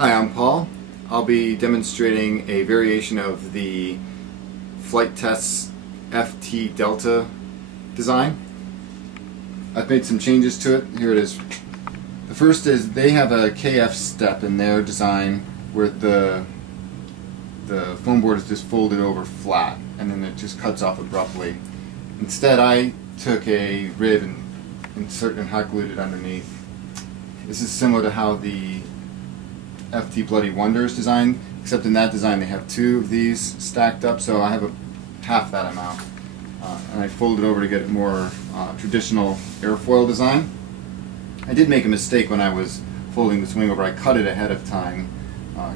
Hi, I'm Paul. I'll be demonstrating a variation of the FliteTests FT Delta design. I've made some changes to it. Here it is. The first is they have a KF step in their design where the foam board is just folded over flat and then it just cuts off abruptly. Instead, I took a rib and hot glued it underneath. This is similar to how the FT Bloody Wonder is designed, except in that design they have two of these stacked up, so I have half that amount. And I folded over to get a more traditional airfoil design. I did make a mistake when I was folding this wing over. I cut it ahead of time,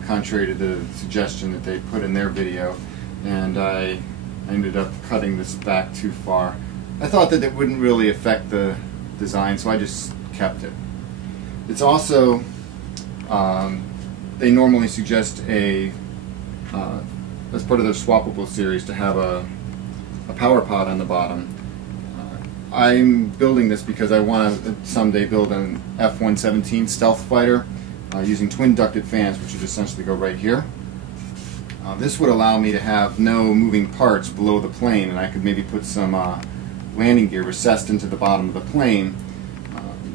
contrary to the suggestion that they put in their video, and I ended up cutting this back too far. I thought that it wouldn't really affect the design, so I just kept it. It's also they normally suggest as part of their swappable series to have a power pod on the bottom. I'm building this because I want to someday build an F-117 stealth fighter using twin ducted fans, which would essentially go right here. This would allow me to have no moving parts below the plane, and I could maybe put some landing gear recessed into the bottom of the plane.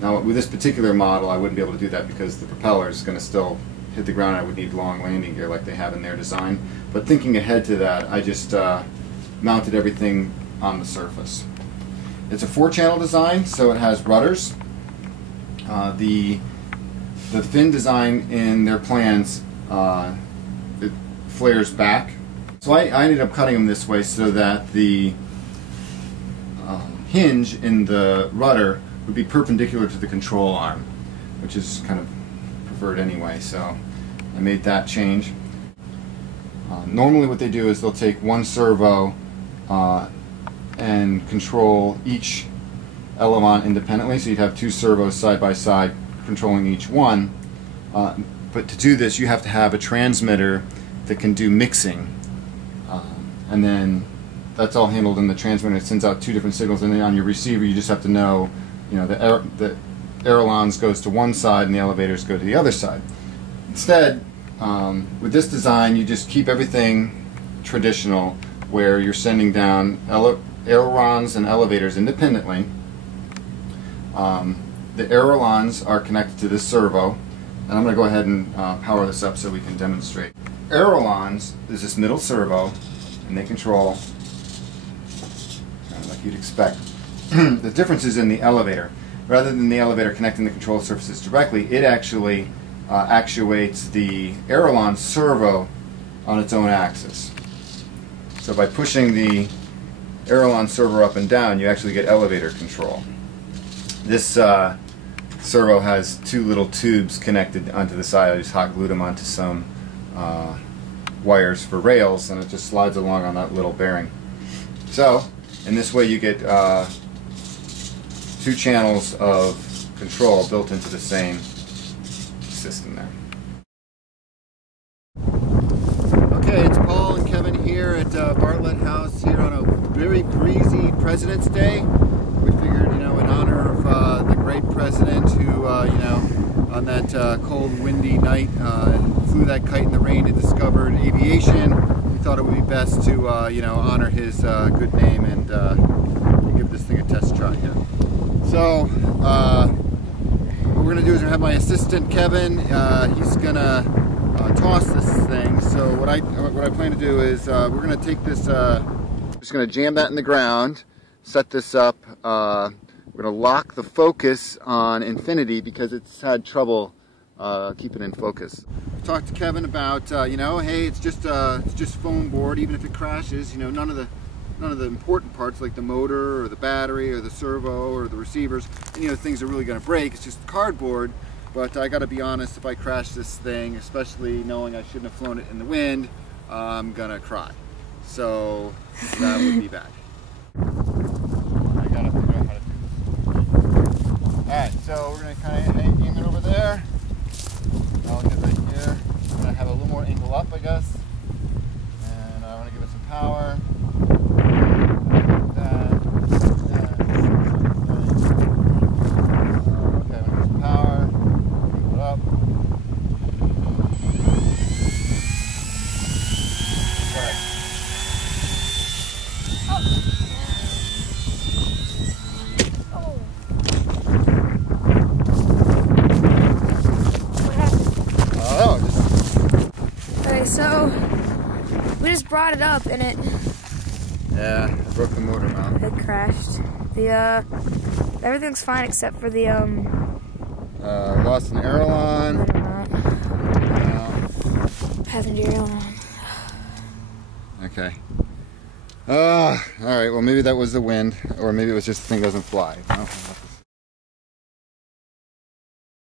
Now with this particular model I wouldn't be able to do that because the propeller is going to still hit the ground. I would need long landing gear like they have in their design. But thinking ahead to that, I just mounted everything on the surface. It's a 4-channel design, so it has rudders. The fin design in their plans, it flares back. So I ended up cutting them this way so that the hinge in the rudder would be perpendicular to the control arm, which is kind of preferred anyway, so I made that change. Normally what they do is they'll take one servo and control each elevon independently, so you'd have two servos side by side controlling each one. But to do this you have to have a transmitter that can do mixing, and then that's all handled in the transmitter. It sends out two different signals, and then on your receiver you just have to know, the ailerons goes to one side and the elevators go to the other side. Instead, with this design you just keep everything traditional, where you're sending down ailerons and elevators independently. The ailerons are connected to this servo, and I'm going to go ahead and power this up so we can demonstrate. Ailerons is this middle servo, and they control kind of like you'd expect. The difference is in the elevator. Rather than the elevator connecting the control surfaces directly, it actually actuates the aileron servo on its own axis. So by pushing the aileron servo up and down, you actually get elevator control. This servo has two little tubes connected onto the side. I just hot glued them onto some wires for rails, and it just slides along on that little bearing. So in this way you get two channels of control built into the same system there. Okay, it's Paul and Kevin here at Bartlett House here on a very breezy President's Day. We figured, in honor of the great president who, on that cold, windy night flew that kite in the rain and discovered aviation, we thought it would be best to, honor his good name and give this thing a test try. Yeah. So, what we're going to do is we're going to have my assistant Kevin, he's going to toss this thing. So what I plan to do is we're going to take this, just going to jam that in the ground, set this up, we're going to lock the focus on infinity because it's had trouble keeping in focus. I talked to Kevin about, hey, it's just foam board. Even if it crashes, none of the important parts like the motor or the battery or the servo or the receivers, and things are really going to break. It's just cardboard. But I got to be honest, if I crash this thing, especially knowing I shouldn't have flown it in the wind, I'm gonna cry. So that would be bad. I gotta figure out how to do this. Alright, so we're gonna kind of aim it over there. I'll get right here. I'm gonna have a little more angle up, I guess. And I want to give it some power. brought it up and it... Yeah, I broke the motor mount. It crashed. Everything's fine except for the, lost an aileron. Passenger aileron. Okay. Alright, well maybe that was the wind, or maybe it was just the thing doesn't fly. No?